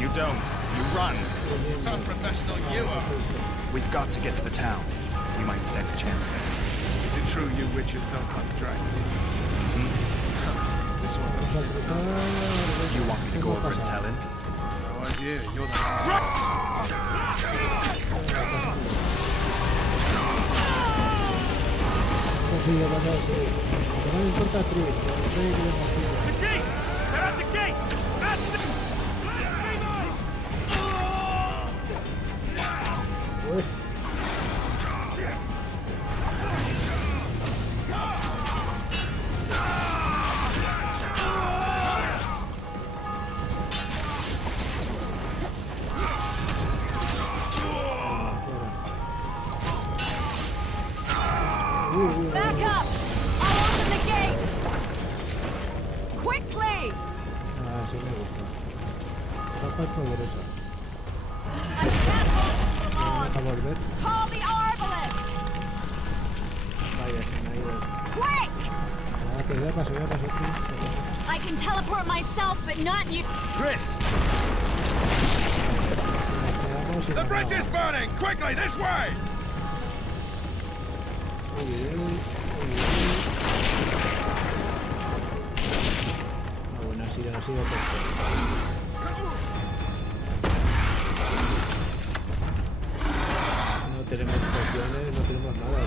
You don't. You run. Some professional you are. We've got to get to the town. We might stand a chance there. Is it true you witches don't hunt dragons? This one doesn't seem to. You want me to go over and tell him? No idea. You're the. Consigue pasar, sí. No me importa Tri, no me importa. The gate! They're at the gate! That's the... Uy. Back up! I'll open the gate! Quickly! Ah, sí me gusta. Papa es poderosa. I can't hold this for long! Deja volver. Call the arbalists! Vaya, se me ha ido esto. Quick! Gracias, ya paso, Chris. I can teleport myself, but not you. Triss! Nos quedamos sin The nada. bridge is burning! Quickly, this way! Uy, uy, uy. Ah, bueno, ha sido perfecto. No tenemos pociones, no tenemos nada.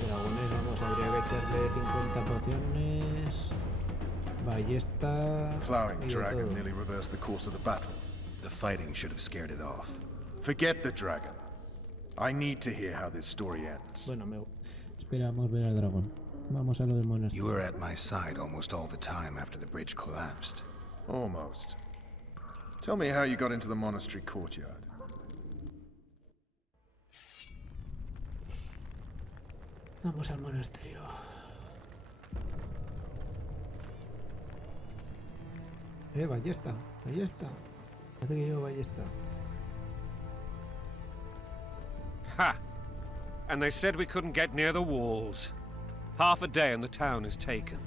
Dragones, vamos, habría que echarle 50 pociones. Ballesta. Plowing y de dragon todo. nearly reversed the course of the battle. The fighting should have scared it off. Forget the dragon. I need to hear how this story ends. Bueno, esperamos ver al dragón. Vamos a lo del monasterio. You were at my side almost all the time after the bridge collapsed. Almost. Tell me how you got into the monastery courtyard. Vamos al monasterio. Ballesta. Parece que llevo ballesta. Ha! And they said we couldn't get near the walls. Half a day and the town is taken.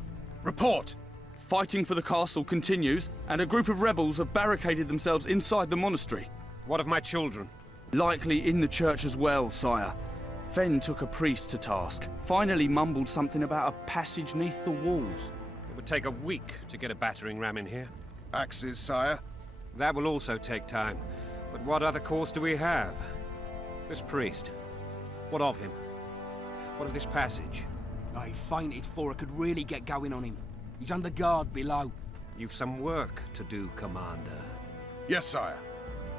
Report! Fighting for the castle continues, and a group of rebels have barricaded themselves inside the monastery. What of my children? Likely in the church as well, sire. Fen took a priest to task, finally mumbled something about a passage neath the walls. It would take a week to get a battering ram in here. Axes, sire? That will also take time. But what other course do we have? This priest. What of him? What of this passage? I fainted before I could really get going on him. He's under guard below. You've some work to do, Commander. Yes, sire.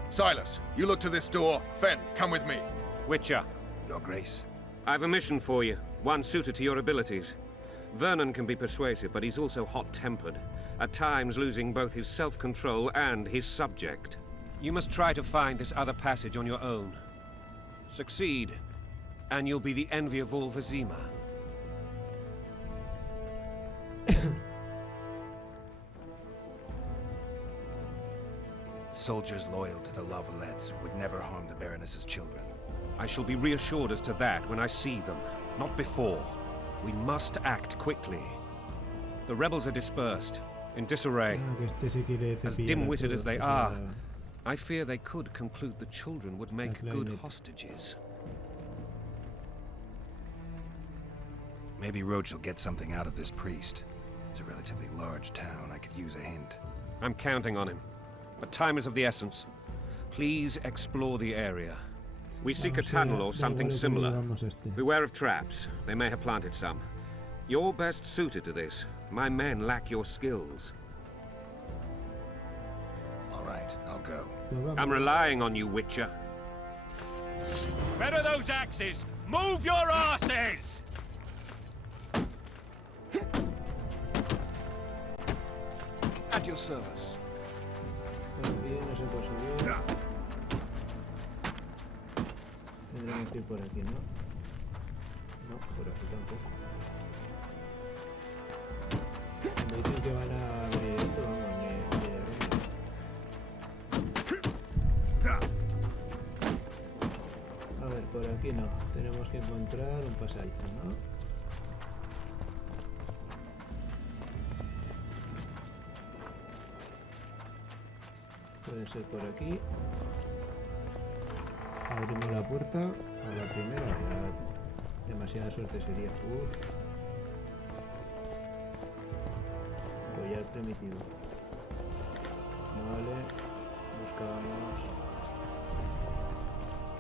Silas, you look to this door. Fen, come with me. Witcher. Your Grace. I've a mission for you, one suited to your abilities. Vernon can be persuasive, but he's also hot-tempered, at times losing both his self-control and his subject. You must try to find this other passage on your own. Succeed, and you'll be the envy of all Vizima. Soldiers loyal to the Lavalettes would never harm the Baroness's children. I shall be reassured as to that when I see them, not before. We must act quickly. The rebels are dispersed, in disarray. As dim-witted as they are, I fear they could conclude the children would make good hostages. Maybe Roach will get something out of this priest. It's a relatively large town. I could use a hint. I'm counting on him. But time is of the essence. Please explore the area. We seek a tunnel or something similar. Beware of traps. They may have planted some. You're best suited to this. My men lack your skills. All right, I'll go. I'm relying on you, Witcher. Where are those axes? Move your asses! At your service. No se puede subir. Tendremos que ir por aquí, ¿no? No, por aquí tampoco. Me dicen que van a abrir esto, vamos, ni de broma. A ver, por aquí no. Tenemos que encontrar un pasadizo, ¿no? ser por aquí. Abrimos la puerta a la primera. Ya demasiada suerte sería. Collar primitivo. Vale. Buscamos.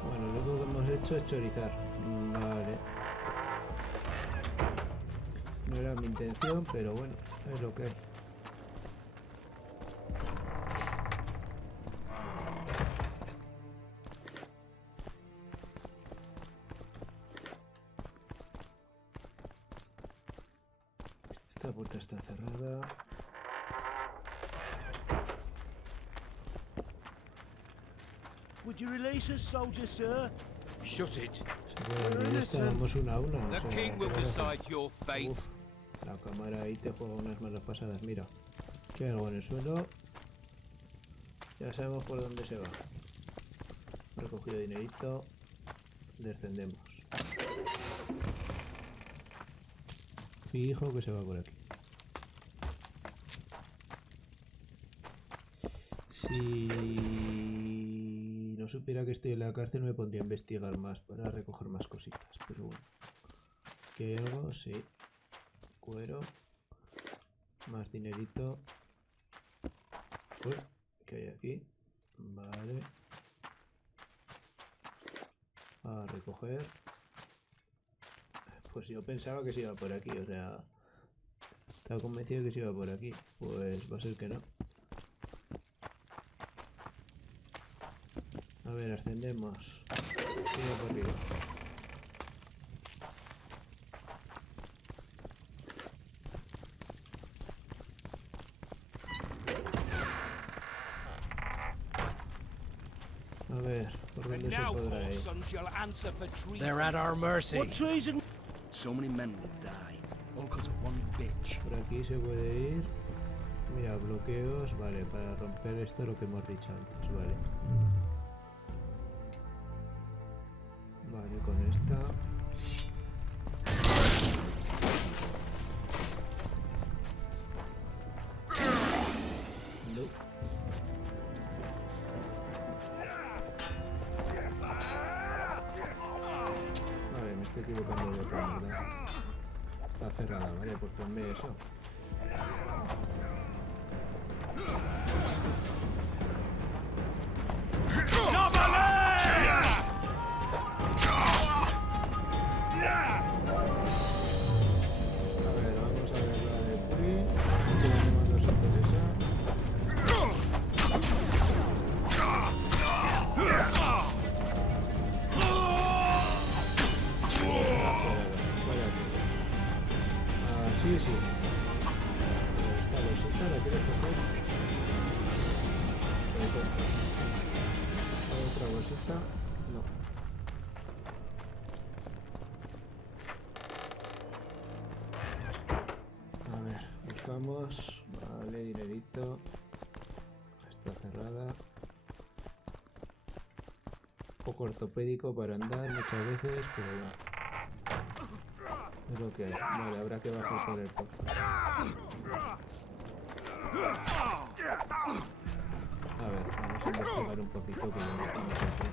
Bueno, lo único que hemos hecho es chorizar. Vale. No era mi intención, pero bueno, es lo que hay. Esta puerta está cerrada. Would you release us, soldier, sir? Shut it. Estábamos una a una. The king will decide your fate. Uf, la cámara ahí te juega unas malas pasadas. Mira, que hay algo en el suelo. Ya sabemos por dónde se va. Recogido dinerito. Descendemos. Fijo que se va por aquí. Si no supiera que estoy en la cárcel me pondría a investigar más para recoger más cositas, pero bueno. ¿Qué hago? Sí. Cuero. Más dinerito. Uy, ¿qué hay aquí? Vale. A recoger. Pues yo pensaba que se iba por aquí, o sea... Estaba convencido que se iba por aquí. Pues va a ser que no. A ver, ascendemos. Sigue por arriba. A ver, ¿por dónde se podrá ir? They're at our mercy. What treason? So many men will die, all because of one bitch. Por aquí se puede ir. Mira, bloqueos. Vale, para romper esto lo que hemos dicho antes, vale. Vale, con esta. No. Vale, me estoy equivocando de botón, ¿verdad? Está cerrada, vale, pues ponme eso. Sí, sí. Esta bolsita la quieres coger. Otra bolsita. No. A ver, buscamos. Vale, dinerito. Está cerrada. Un poco ortopédico para andar muchas veces, pero bueno. Es lo que hay. Vale, habrá que bajar por el pozo. A ver, vamos a investigar un poquito que ya estamos aquí.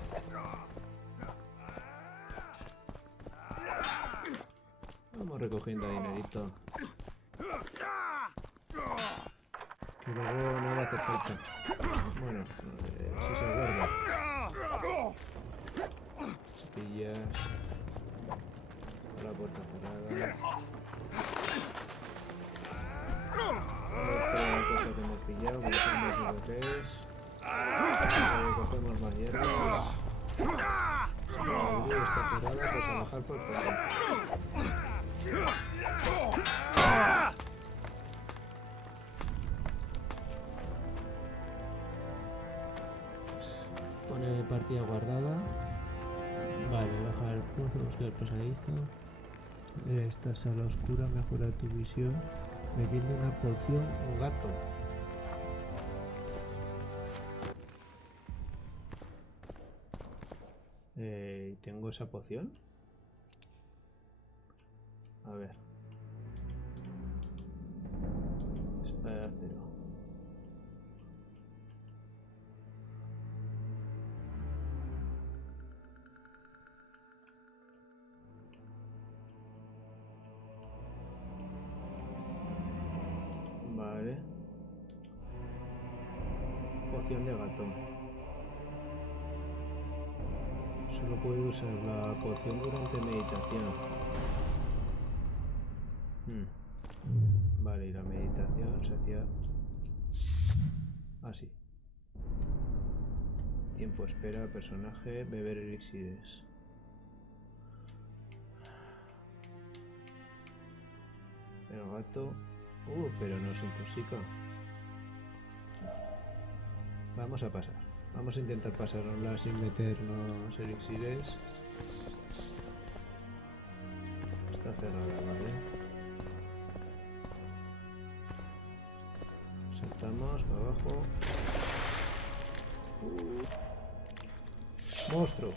Vamos recogiendo dinerito. Que luego no va a hacer falta. Bueno, si se guarda. Cepillas. La puerta cerrada. Otra cosa que hemos pillado, que no sabemos lo que es. Cogemos más hierbas. Si la abrir está cerrada, pues a bajar por pozo. Pone partida guardada. Vale, baja el pozo, busca el pasadizo. Esta sala oscura mejora tu visión bebiendo una poción o gato. ¿Tengo esa poción? A ver. Espada de acero. poción de gato. Solo puede usar la poción durante meditación. Vale, y la meditación se hacía así. Tiempo espera, personaje, beber elixires. El gato... pero no se intoxica. Vamos a pasar. Vamos a intentar pasárnosla sin meternos elixires. Está cerrada, ¿vale? Saltamos para abajo. Monstruo.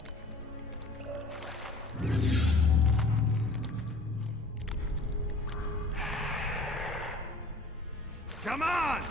Come on!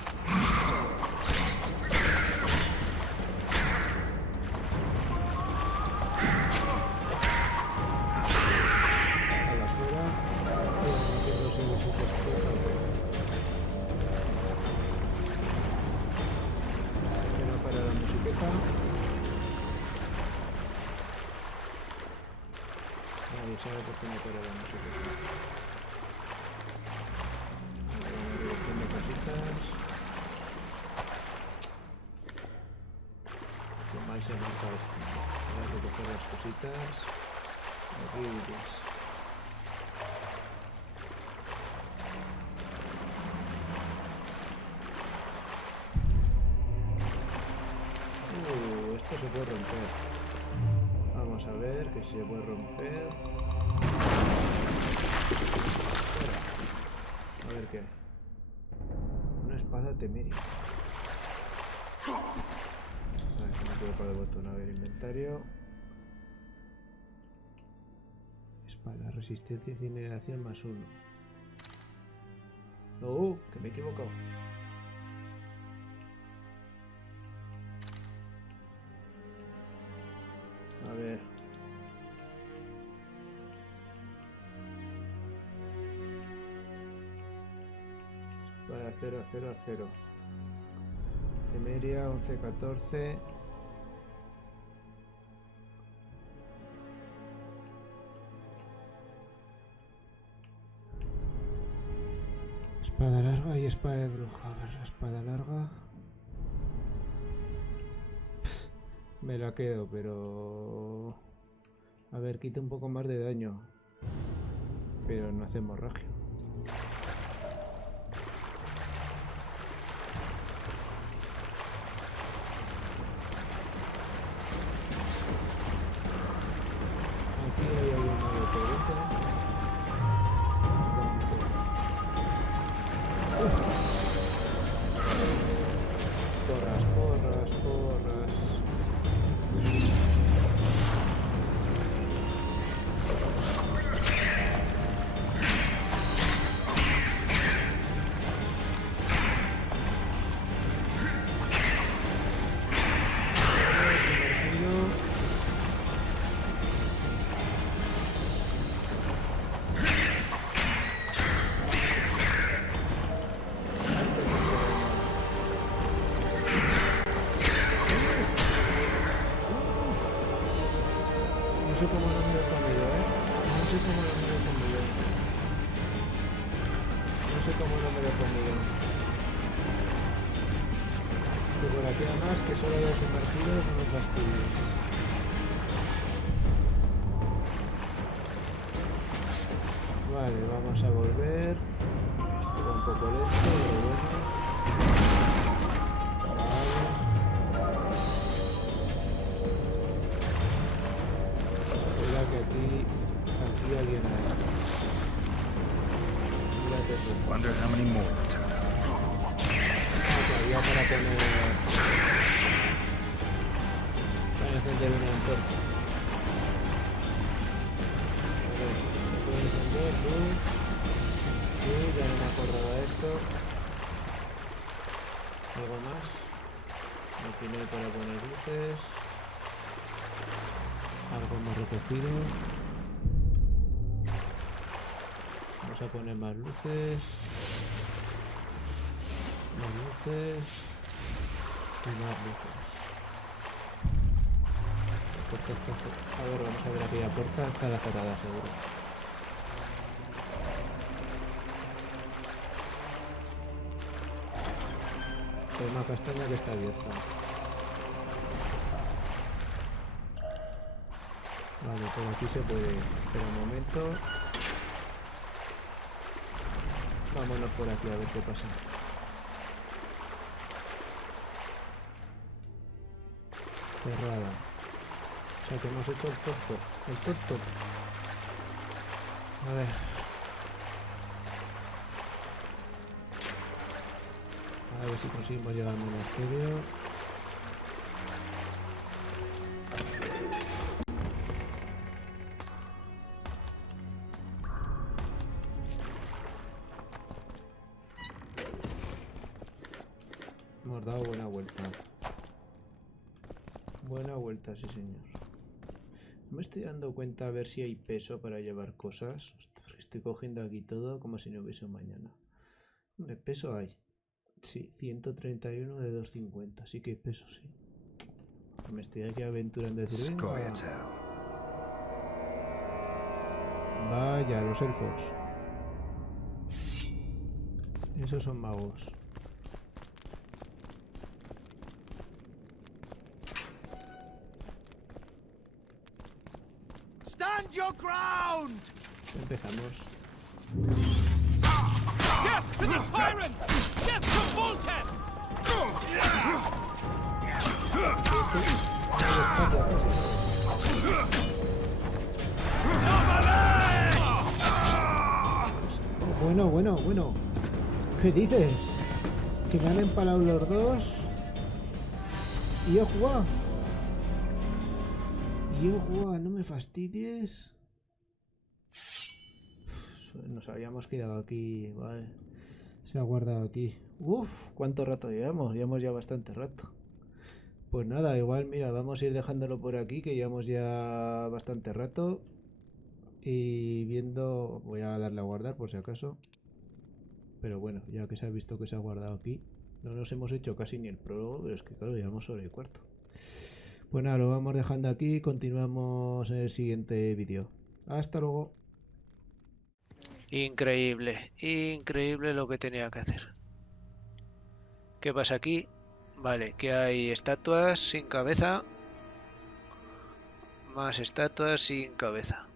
Nadie sabe por qué no para la música. Haciendo cositas. Qué mal se marca esto. Voy a recoger las cositas. Aquí iris. Esto se puede romper. Vamos a ver que se puede romper. A ver qué. Una espada temeria. Vale, no puedo para el botón. A ver, inventario. Espada, resistencia y incineración +1. No, que me he equivocado. A ver. Espada 0. Temeria 11-14. Espada larga y espada de bruja. A ver, la espada larga. Me la quedo, pero... A ver, quita un poco más de daño. Pero no hace hemorragia. Aquí hay alguno de torrente. Porras. No sé cómo no me lo he comido, No sé cómo no me lo he comido. Y por aquí además que solo los sumergidos no me fastidies. Vale, vamos a volver. Esto va un poco lento, pero bueno. Aquí alguien hay. Wonder how many more will turn up. Todavía para poner... Para encender una antorcha. A ver, se puede encender luz. Sí, ya no me acordaba de esto. ¿Algo más? Aquí no hay para poner luces. Algo hemos recogido. Vamos a poner más luces. más luces. La puerta está cerrada. A ver, vamos a ver aquella puerta. Estará cerrada seguro. Toma castaña que está abierta. Vale, por aquí se puede. Espera un momento. Vámonos por aquí a ver qué pasa. Cerrada. O sea que hemos hecho el tonto. El tonto. A ver. A ver si conseguimos llegar al monasterio. Hemos dado buena vuelta. Buena vuelta, sí señor. Me estoy dando cuenta a ver si hay peso para llevar cosas. Ostras, estoy cogiendo aquí todo como si no hubiese un mañana. Hombre, peso hay. Sí, 131 de 250. Sí que hay peso, sí. Me estoy aquí aventurando a decir, venga. Vaya, los elfos. Esos son magos. Stand your ground! Empezamos. Death to the tyrant! Death to Voltes! Bueno. ¿Qué dices? Que me han empalado los dos. Y yo jugado. No me fastidies. Nos habíamos quedado aquí, vale. Se ha guardado aquí. Uf, ¿cuánto rato llevamos? Llevamos ya bastante rato. Pues nada, igual, mira, vamos a ir dejándolo por aquí, que llevamos ya bastante rato. Y viendo, voy a darle a guardar por si acaso. Pero bueno, ya que se ha visto que se ha guardado aquí, no nos hemos hecho casi ni el prólogo, pero es que claro, llevamos sobre el cuarto. Pues nada, lo vamos dejando aquí y continuamos en el siguiente vídeo. Hasta luego. Increíble, increíble lo que tenía que hacer. ¿Qué pasa aquí? Vale, que hay estatuas sin cabeza. Más estatuas sin cabeza.